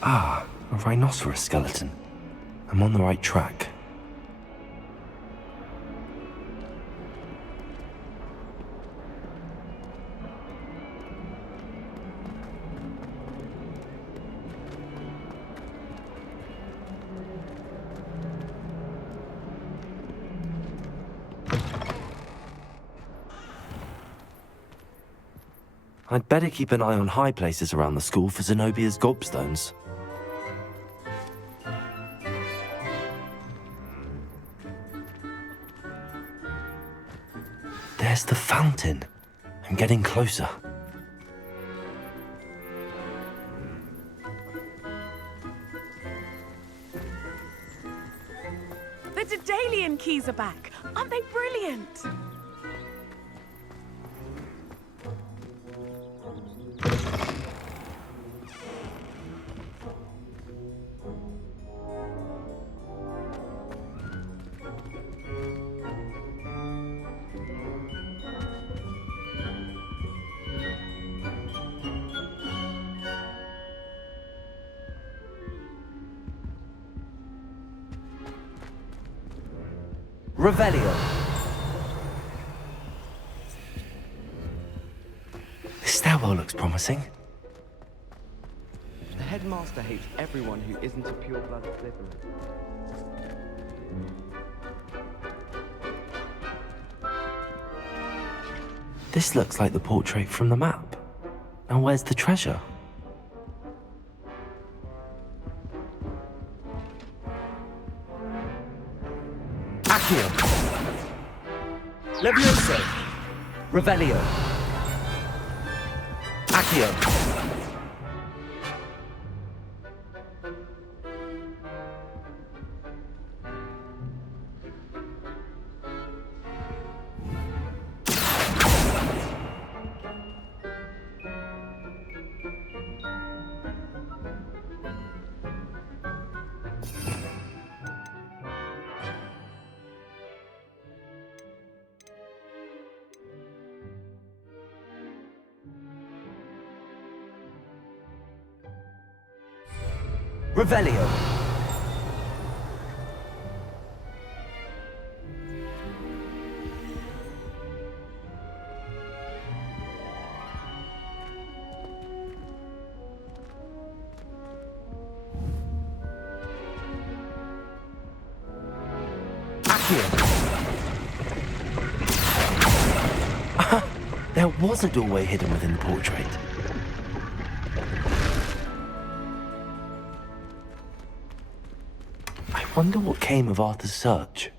Ah, a rhinoceros skeleton. I'm on the right track. I'd better keep an eye on high places around the school for Zenobia's gobstones. There's the fountain. I'm getting closer. The Daedalian keys are back. Aren't they brilliant? Revelio. This stairwell looks promising. The headmaster hates everyone who isn't a pure-blood Slytherin. This looks like the portrait from the map. Now where's the treasure? Accio! Levioso! Revelio! Accio! Revelio! There was a doorway hidden within the portrait. I wonder what came of Arthur's search.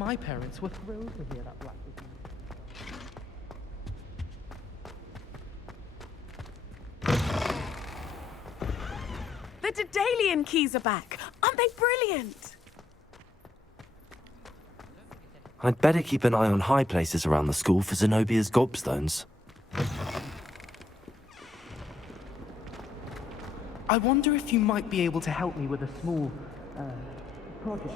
My parents were thrilled to hear that Black was The Dedalian keys are back. Aren't they brilliant? I'd better keep an eye on high places around the school for Zenobia's gobstones. I wonder if you might be able to help me with a small, project.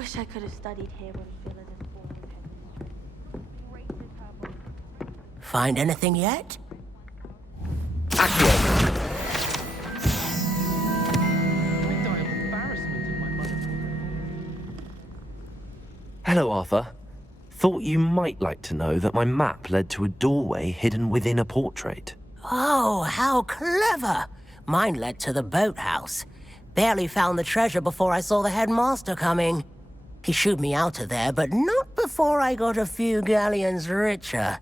Wish I could have studied here when Phil had Find anything yet? Hello, Arthur. Thought you might like to know that my map led to a doorway hidden within a portrait. Oh, how clever! Mine led to the boathouse. Barely found the treasure before I saw the headmaster coming. He shooed me out of there, but not before I got a few galleons richer.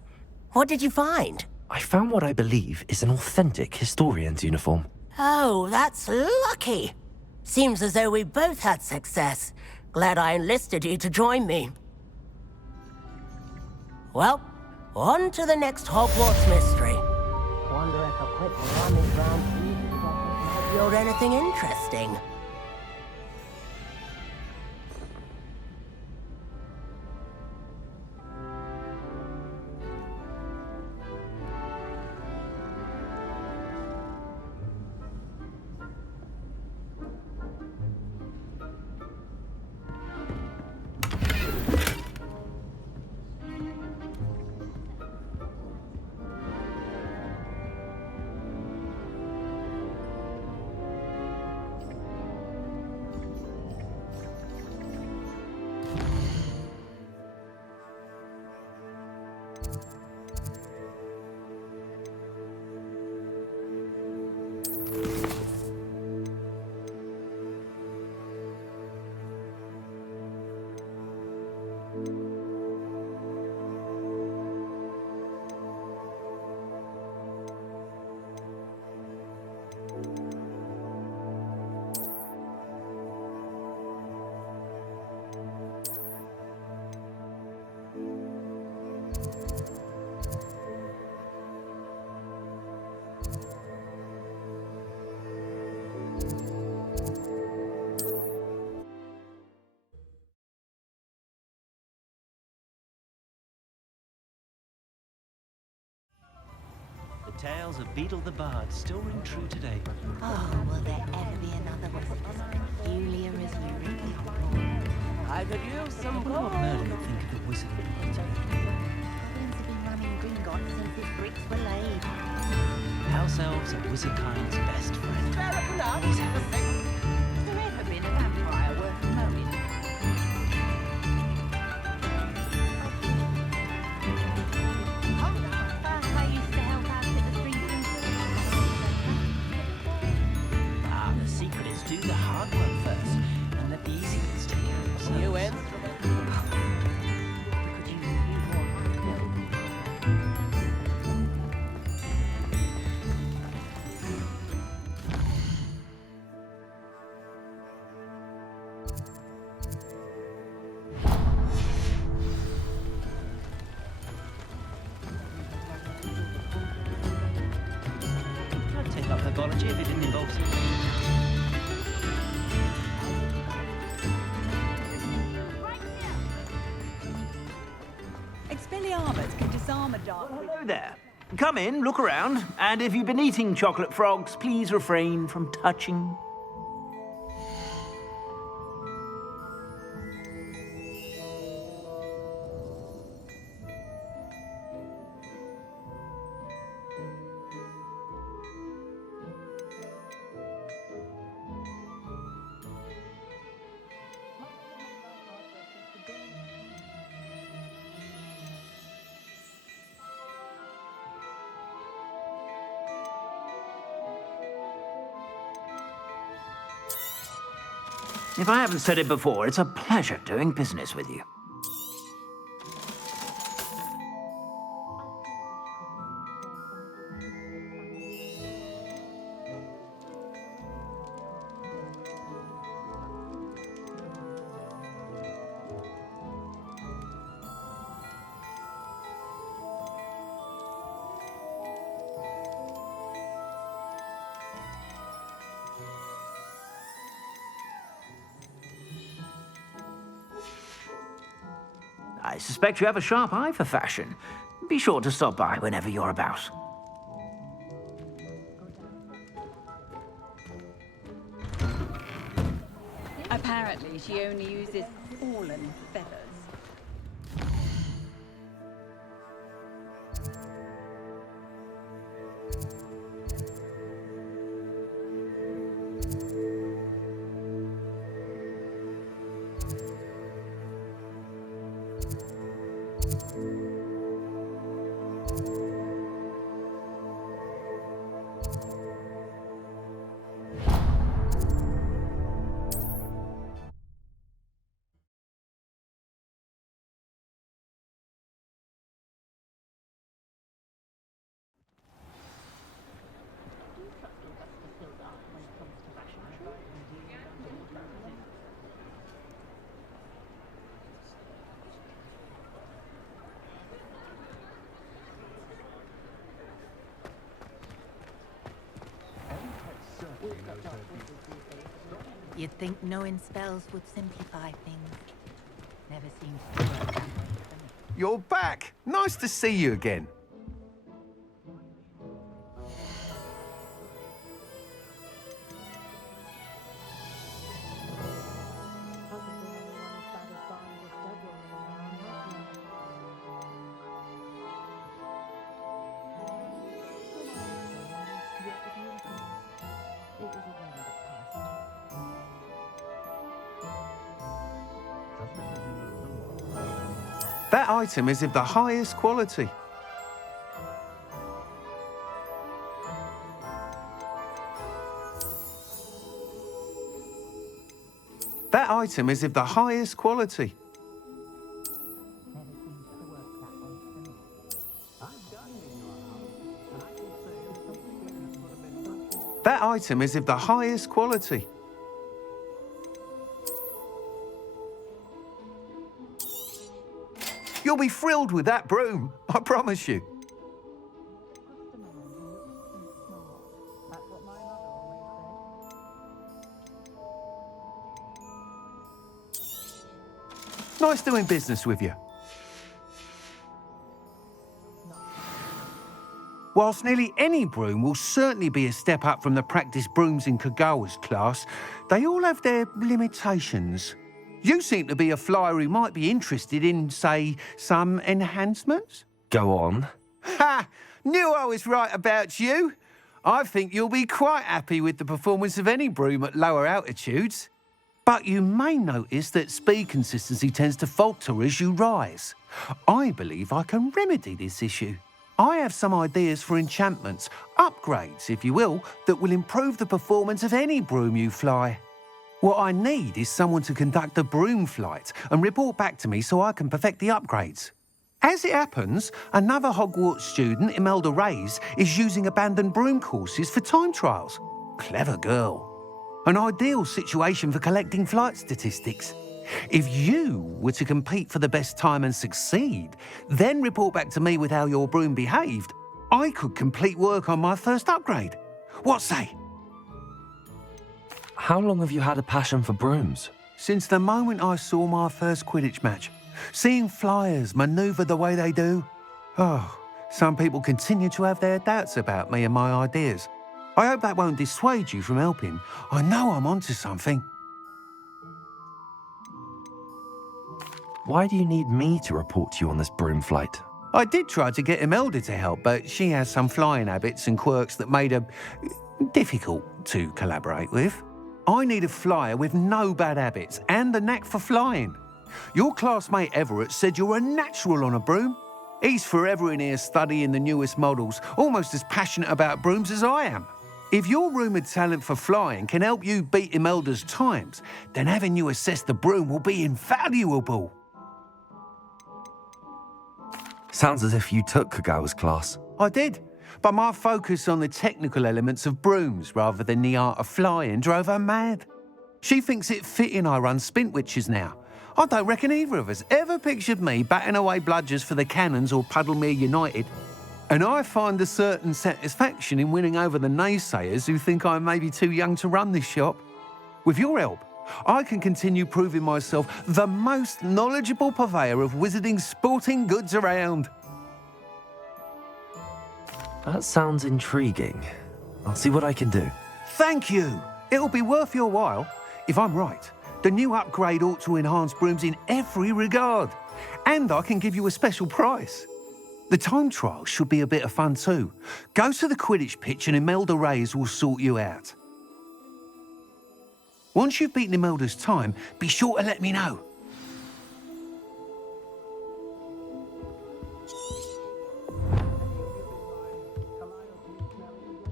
What did you find? I found what I believe is an authentic historian's uniform. Oh, that's lucky. Seems as though we both had success. Glad I enlisted you to join me. Well, on to the next Hogwarts mystery. Wonder if a quick rummage round these pockets might yield anything interesting. The tales of Beetle the Bard still ring true today. Oh, will there ever be another wizard as peculiar as you, Ricky? I could use some What would Merlin think of the wizard of the Bard today? Goblins have been running Gringotts since its bricks were laid. House elves are wizard kind's best friend. Always have been. Has there ever been a vampire worth knowing? I used to help out with the streets and Ah, the secret is do the hard work first, and let the easy bits take care of themselves. New instrument. I'd take up herbology if it didn't involve Expelliarmus can disarm a dark. Hello there. Come in, look around, and if you've been eating chocolate frogs, please refrain from touching. If I haven't said it before, it's a pleasure doing business with you. I suspect you have a sharp eye for fashion. Be sure to stop by whenever you're about. Apparently, she only uses fallen feathers. You'd think knowing spells would simplify things. Never seems to work. You're back! Nice to see you again. That item is of the highest quality. That item is of the highest quality. That item is of the highest quality. You'll be thrilled with that broom, I promise you. Nice doing business with you. Whilst nearly any broom will certainly be a step up from the practice brooms in Kagawa's class, they all have their limitations. You seem to be a flyer who might be interested in, say, some enhancements? Go on. Ha! Knew I was right about you. I think you'll be quite happy with the performance of any broom at lower altitudes. But you may notice that speed consistency tends to falter as you rise. I believe I can remedy this issue. I have some ideas for enchantments, upgrades, if you will, that will improve the performance of any broom you fly. What I need is someone to conduct a broom flight and report back to me so I can perfect the upgrades. As it happens, another Hogwarts student, Imelda Reyes, is using abandoned broom courses for time trials. Clever girl. An ideal situation for collecting flight statistics. If you were to compete for the best time and succeed, then report back to me with how your broom behaved, I could complete work on my first upgrade. What say? How long have you had a passion for brooms? Since the moment I saw my first Quidditch match. Seeing flyers manoeuvre the way they do. Oh, some people continue to have their doubts about me and my ideas. I hope that won't dissuade you from helping. I know I'm onto something. Why do you need me to report to you on this broom flight? I did try to get Imelda to help, but she has some flying habits and quirks that made her difficult to collaborate with. I need a flyer with no bad habits and a knack for flying. Your classmate Everett said you're a natural on a broom. He's forever in here studying the newest models, almost as passionate about brooms as I am. If your rumoured talent for flying can help you beat Imelda's times, then having you assess the broom will be invaluable. Sounds as if you took Kagawa's class. I did, but my focus on the technical elements of brooms rather than the art of flying drove her mad. She thinks it fitting I run Spintwitches now. I don't reckon either of us ever pictured me batting away bludgers for the Cannons or Puddlemere United. And I find a certain satisfaction in winning over the naysayers who think I may be too young to run this shop. With your help, I can continue proving myself the most knowledgeable purveyor of wizarding sporting goods around. That sounds intriguing. I'll see what I can do. Thank you. It'll be worth your while. If I'm right, the new upgrade ought to enhance brooms in every regard. And I can give you a special price. The time trial should be a bit of fun too. Go to the Quidditch pitch and Imelda Reyes will sort you out. Once you've beaten Imelda's time, be sure to let me know.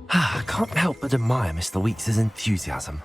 I can't help but admire Mr. Weeks' enthusiasm.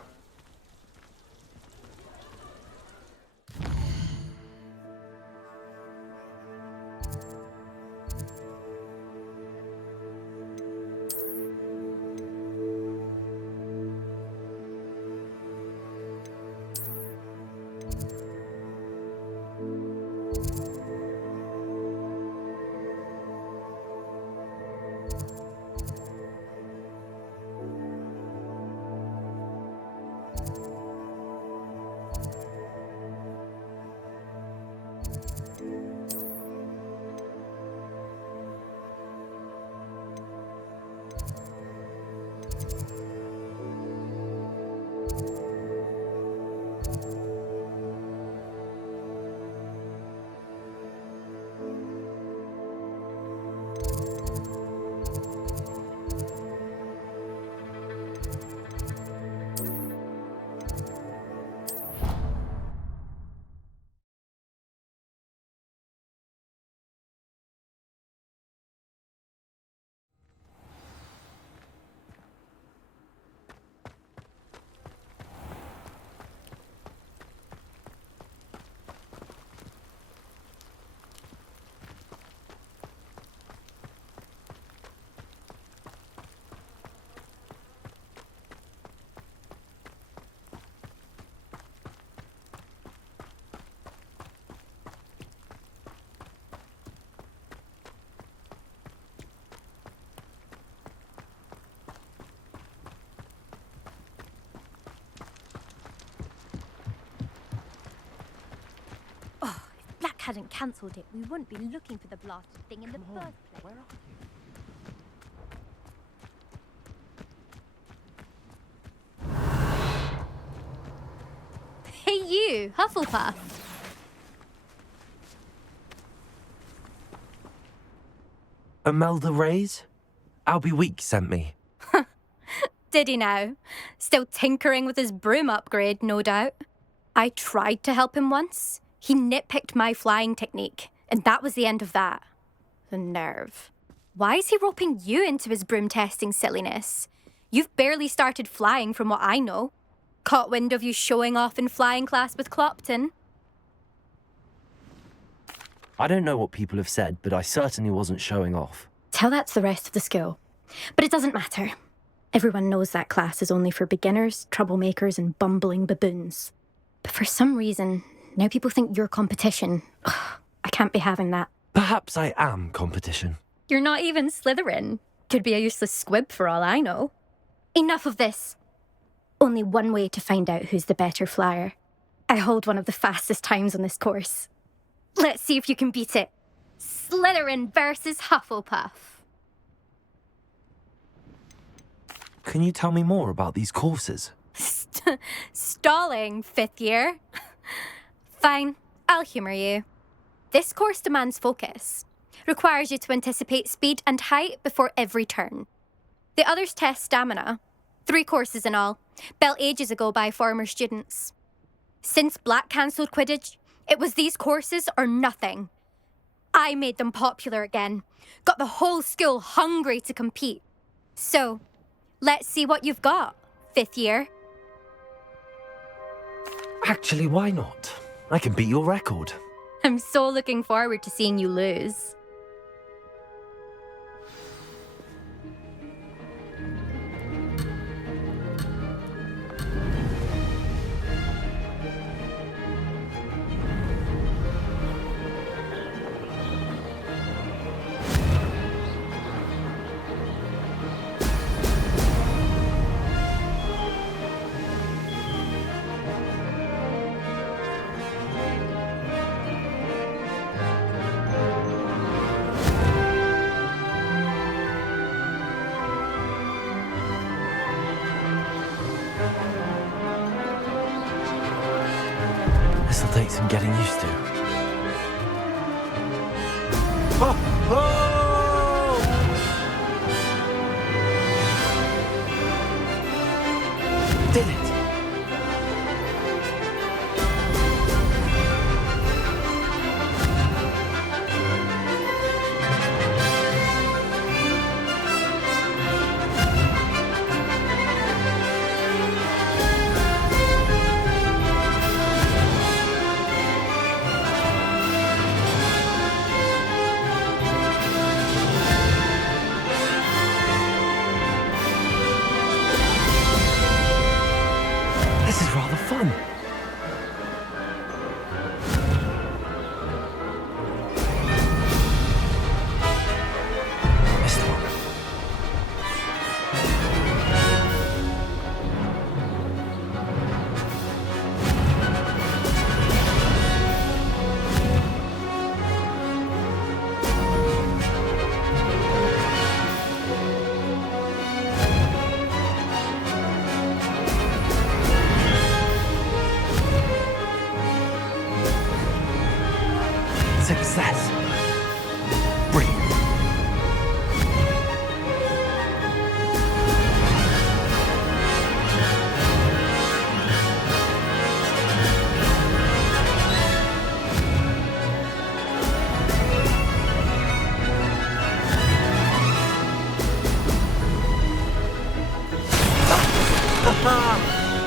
Black hadn't cancelled it, we wouldn't be looking for the blasted thing in the first place. Where are you? Hey you, Hufflepuff! Imelda Reyes? Albie Weeks sent me. Did he now? Still tinkering with his broom upgrade, no doubt. I tried to help him once. He nitpicked my flying technique, and that was the end of that. The nerve. Why is he roping you into his broom testing silliness? You've barely started flying from what I know. Caught wind of you showing off in flying class with Clopton. I don't know what people have said, but I certainly wasn't showing off. Tell that to the rest of the school. But it doesn't matter. Everyone knows that class is only for beginners, troublemakers, and bumbling baboons. But for some reason, now people think you're competition. Ugh, I can't be having that. Perhaps I am competition. You're not even Slytherin. Could be a useless squib for all I know. Enough of this. Only one way to find out who's the better flyer. I hold one of the fastest times on this course. Let's see if you can beat it. Slytherin versus Hufflepuff. Can you tell me more about these courses? Stalling, 5th year. Fine, I'll humour you. This course demands focus. Requires you to anticipate speed and height before every turn. The others test stamina. 3 courses in all, built ages ago by former students. Since Black cancelled Quidditch, it was these courses or nothing. I made them popular again. Got the whole school hungry to compete. So, Let's see what you've got, 5th year. Actually, why not? I can beat your record. I'm so looking forward to seeing you lose. This'll take some getting used to. Oh! Oh! Did it! This is rather fun. Missed one. Success. Brilliant.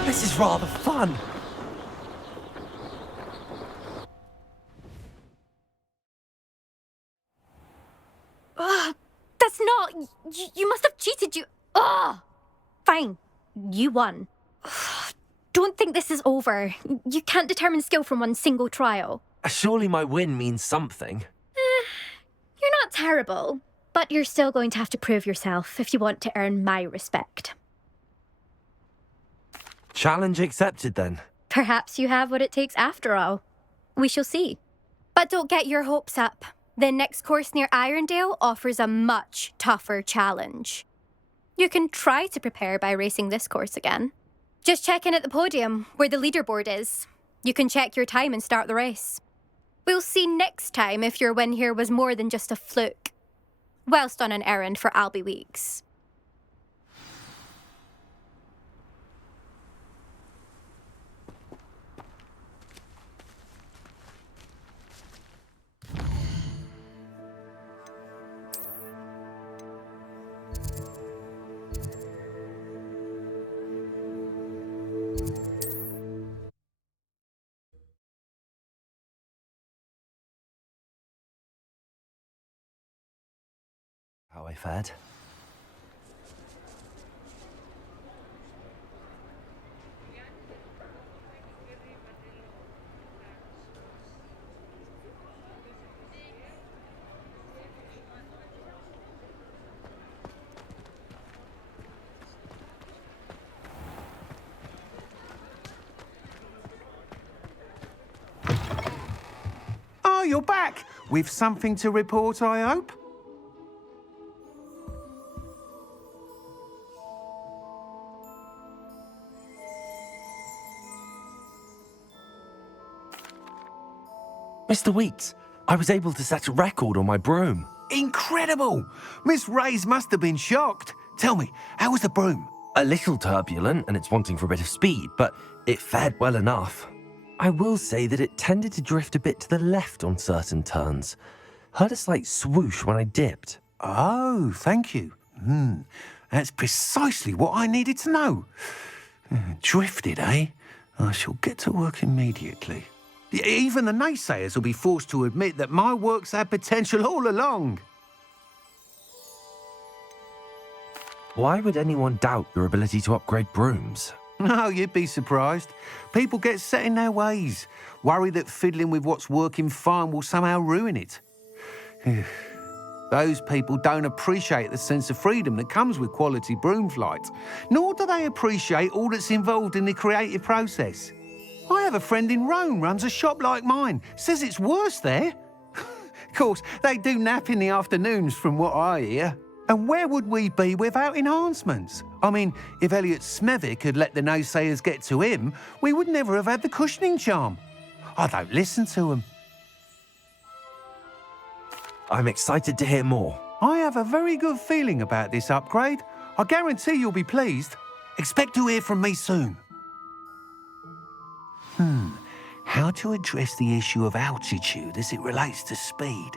This is rather fun. That's not... You must have cheated, you... Ugh! Fine. You won. Don't think this is over. You can't determine skill from one single trial. Surely my win means something. You're not terrible, but you're still going to have to prove yourself if you want to earn my respect. Challenge accepted, then. Perhaps you have what it takes after all. We shall see. But don't get your hopes up. The next course near Irondale offers a much tougher challenge. You can try to prepare by racing this course again. Just check in at the podium, where the leaderboard is. You can check your time and start the race. We'll see next time if your win here was more than just a fluke. Whilst on an errand for Albie Weeks. How I fared? Oh, you're back. With something to report, I hope? Mr. Weeks, I was able to set a record on my broom. Incredible! Miss Reyes must have been shocked. Tell me, how was the broom? A little turbulent, and it's wanting for a bit of speed, but it fared well enough. I will say that it tended to drift a bit to the left on certain turns. Heard a slight swoosh when I dipped. Oh, thank you. That's precisely what I needed to know. Drifted, eh? I shall get to work immediately. Even the naysayers will be forced to admit that my work's had potential all along. Why would anyone doubt your ability to upgrade brooms? No, you'd be surprised. People get set in their ways, worry that fiddling with what's working fine will somehow ruin it. Those people don't appreciate the sense of freedom that comes with quality broom flight, nor do they appreciate all that's involved in the creative process. I have a friend in Rome runs a shop like mine, says it's worse there. Of course, they do nap in the afternoons from what I hear. And where would we be without enhancements? I mean, if Elliot Smethwick had let the naysayers get to him, we would never have had the cushioning charm. I don't listen to them. I'm excited to hear more. I have a very good feeling about this upgrade. I guarantee you'll be pleased. Expect to hear from me soon. How to address the issue of altitude as it relates to speed?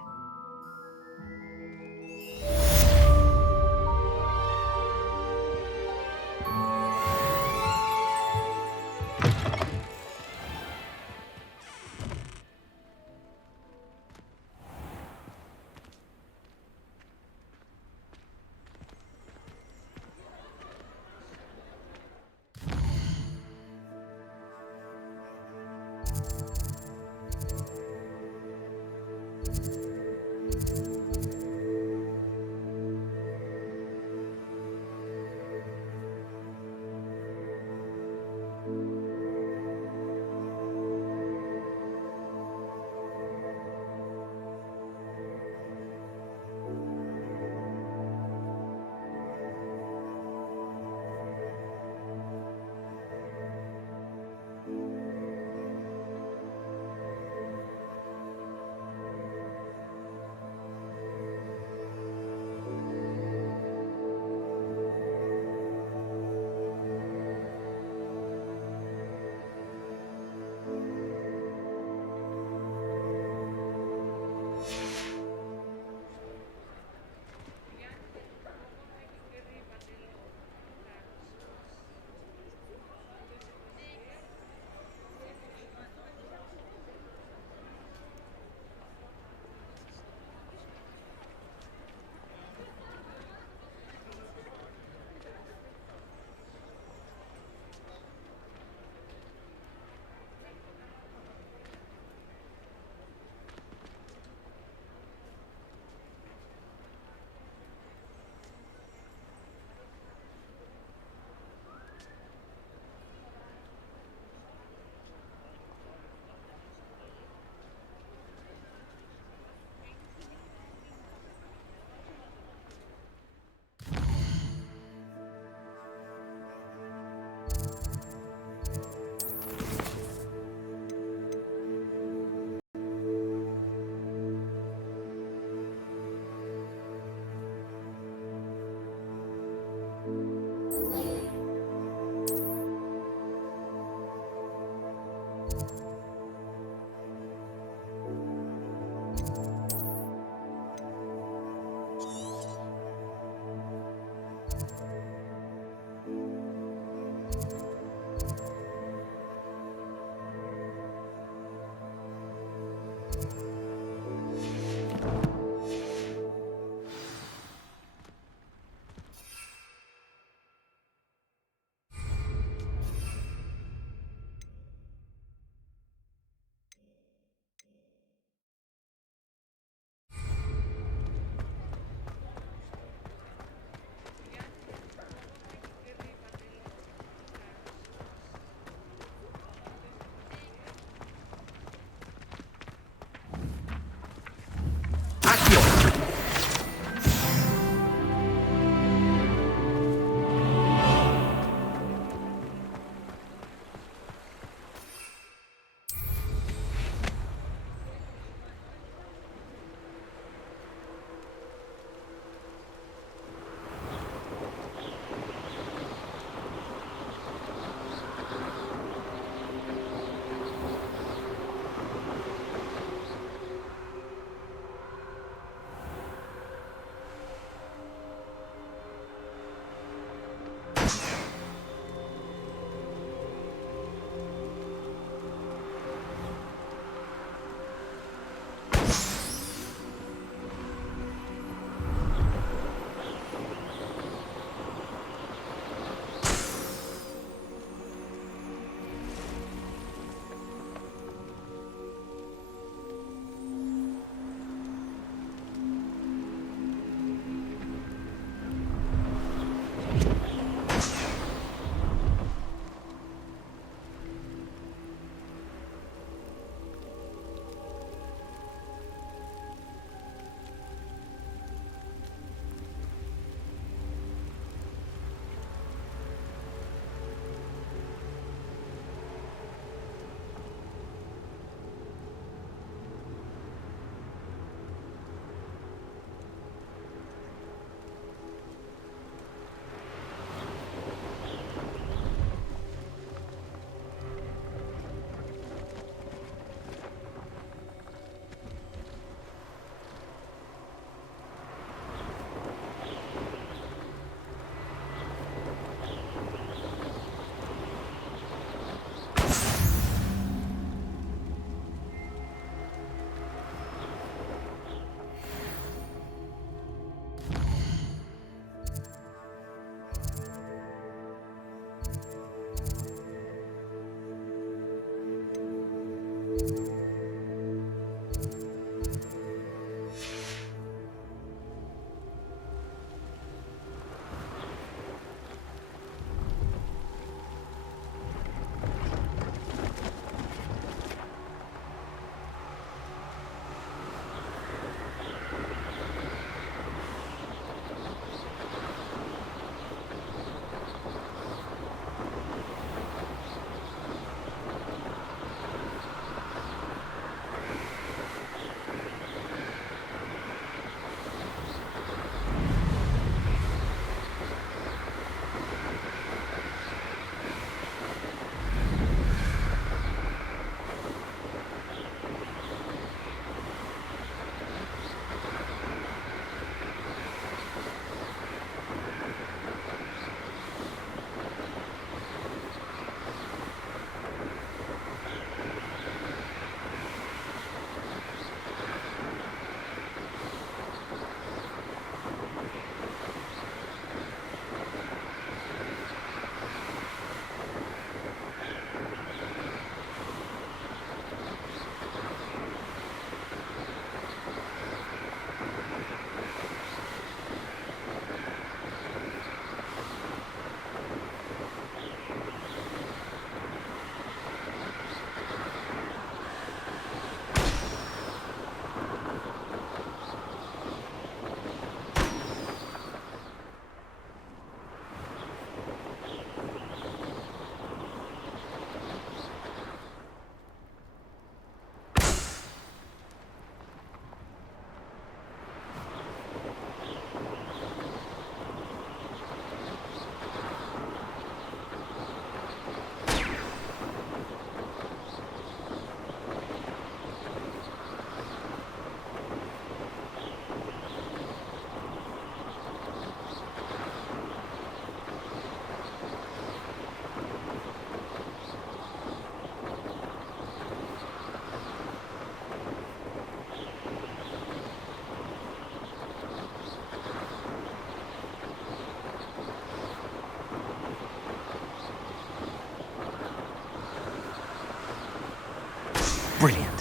Brilliant.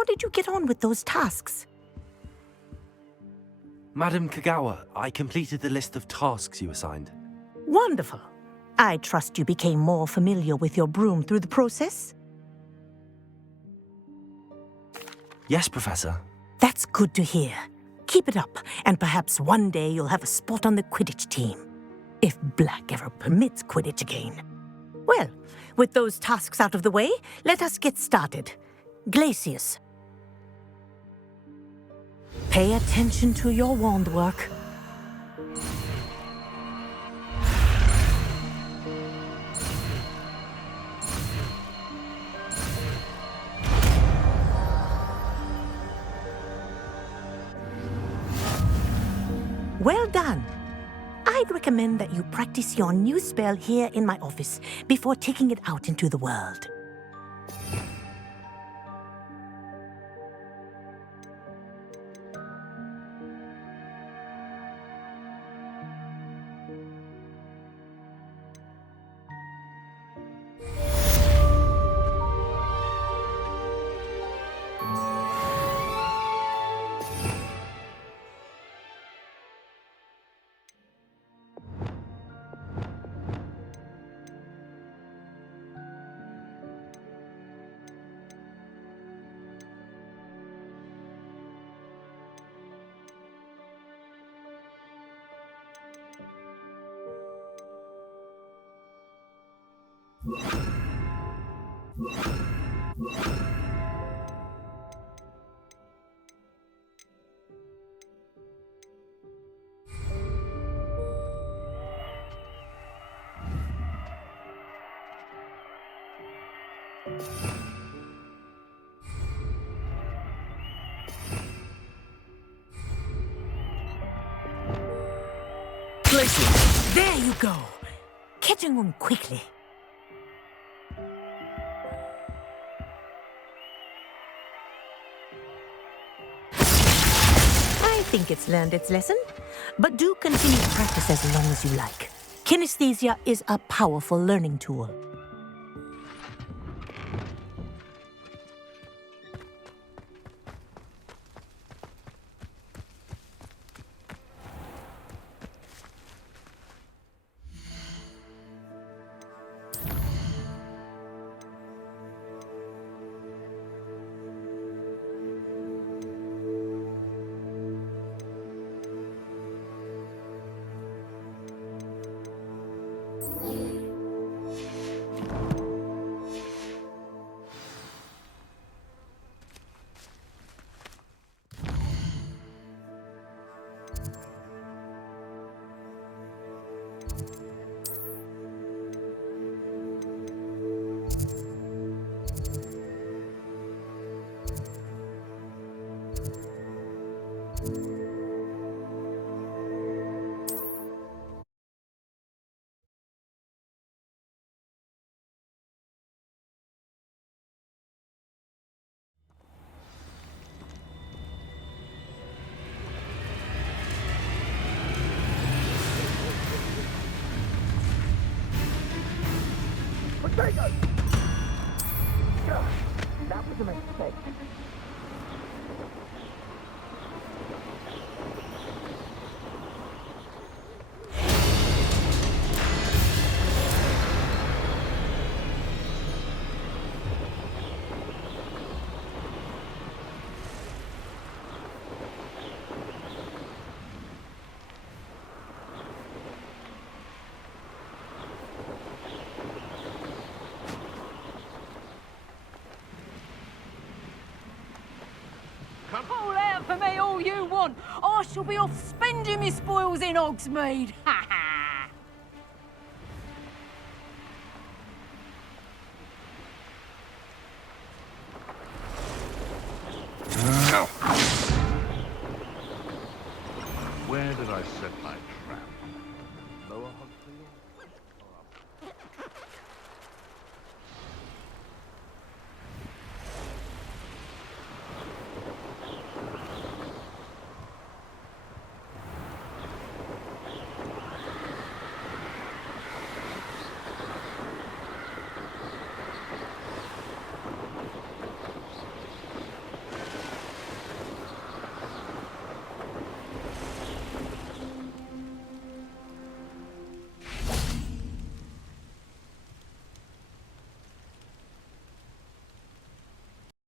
How did you get on with those tasks? Madam Kagawa, I completed the list of tasks you assigned. Wonderful. I trust you became more familiar with your broom through the process? Yes, Professor. That's good to hear. Keep it up, and perhaps one day you'll have a spot on the Quidditch team. If Black ever permits Quidditch again. Well, with those tasks out of the way, let us get started. Glacius. Pay attention to your wand work. Well done. I'd recommend that you practice your new spell here in my office before taking it out into the world. There you go. Catching on quickly. I think it's learned its lesson, but do continue to practice as long as you like. Kinesthesia is a powerful learning tool. That was a mistake. all you want. I shall be off spending my spoils in Hogsmeade. Ha!